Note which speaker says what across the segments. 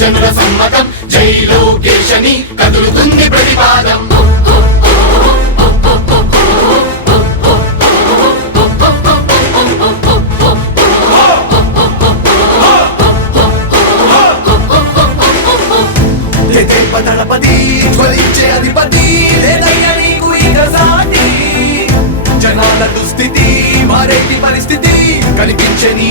Speaker 1: జనుల సమ్మతం. జై లోకేశని కదులుతుంది ప్రతిపాదం.
Speaker 2: తెగేప దళపతి జ్వలించే అధిపతి లేదయ్య నీకు ఇక సాటి జనాల దుస్థితి మారేటి పరిస్థితి కనిపించే నీ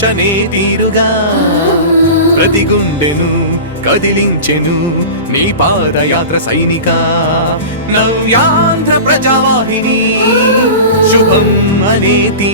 Speaker 2: శనే తీరుగా. ప్రతి గుండెను కదిలించెను నీ పాదయాత్ర సైనిక. నవ్యాంధ్ర ప్రజావాహిని శుభం అనే తీ